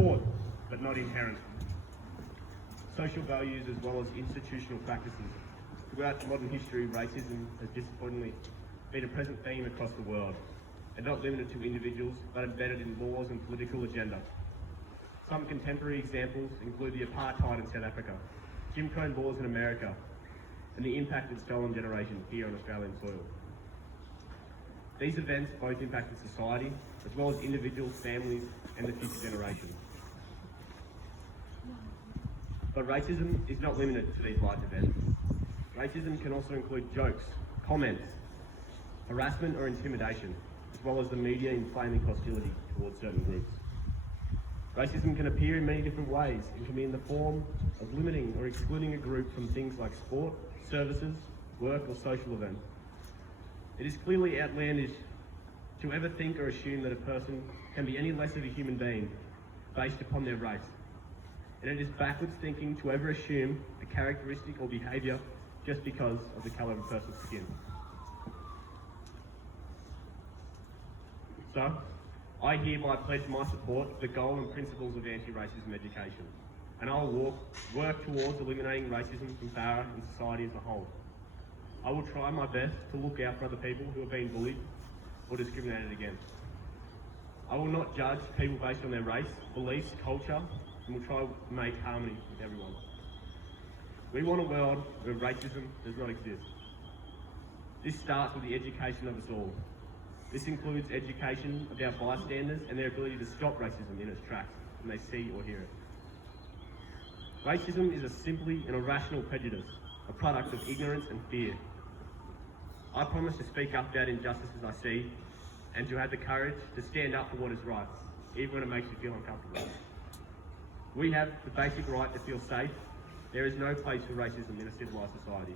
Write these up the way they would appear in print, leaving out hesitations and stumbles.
taught, but not inherent. Social values as well as institutional practices. Throughout modern history, racism has disappointingly been a present theme across the world, and not limited to individuals, but embedded in laws and political agenda. Some contemporary examples include the apartheid in South Africa, Jim Crow laws in America, and the impact of stolen generation here on Australian soil. These events both impacted society, as well as individuals, families, and the future generations. But racism is not limited to these light events. Racism can also include jokes, comments, harassment or intimidation, as well as the media inflaming hostility towards certain groups. Racism can appear in many different ways and can be in the form of limiting or excluding a group from things like sport, services, work or social events. It is clearly outlandish to ever think or assume that a person can be any less of a human being based upon their race. And it is backwards thinking to ever assume a characteristic or behaviour just because of the colour of a person's skin. So, I hereby pledge my support to the goal and principles of anti-racism education, and I will work towards eliminating racism from Barra and society as a whole. I will try my best to look out for other people who are being bullied or discriminated against. I will not judge people based on their race, beliefs, culture, and will try to make harmony with everyone. We want a world where racism does not exist. This starts with the education of us all. This includes education of our bystanders and their ability to stop racism in its tracks when they see or hear it. Racism is simply an irrational prejudice, a product of ignorance and fear. I promise to speak up about injustices I see and to have the courage to stand up for what is right, even when it makes you feel uncomfortable. We have the basic right to feel safe. There is no place for racism in a civilised society.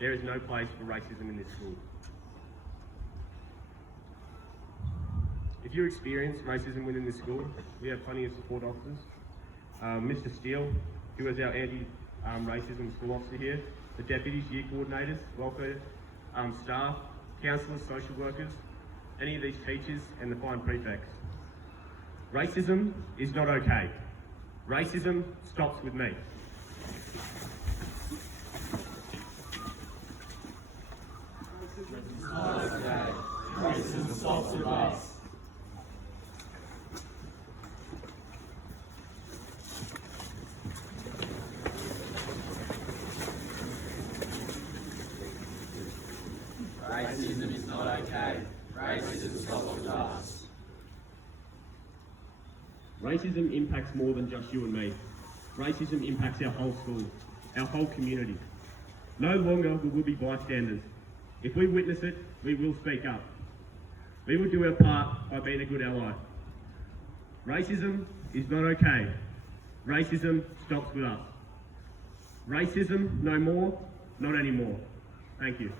There is no place for racism in this school. If you experience racism within this school, we have plenty of support officers. Mr. Steele, who is our anti-racism school officer here, the deputies, year coordinators, welfare staff, counsellors, social workers, any of these teachers, and the fine prefects. Racism is not okay. Racism stops with me. Racism is not okay. Racism stops with us. Racism is not okay. Racism stops with us. Racism impacts more than just you and me. Racism impacts our whole school, our whole community. No longer will we be bystanders. If we witness it, we will speak up. We will do our part by being a good ally. Racism is not okay. Racism stops with us. Racism no more, not anymore. Thank you.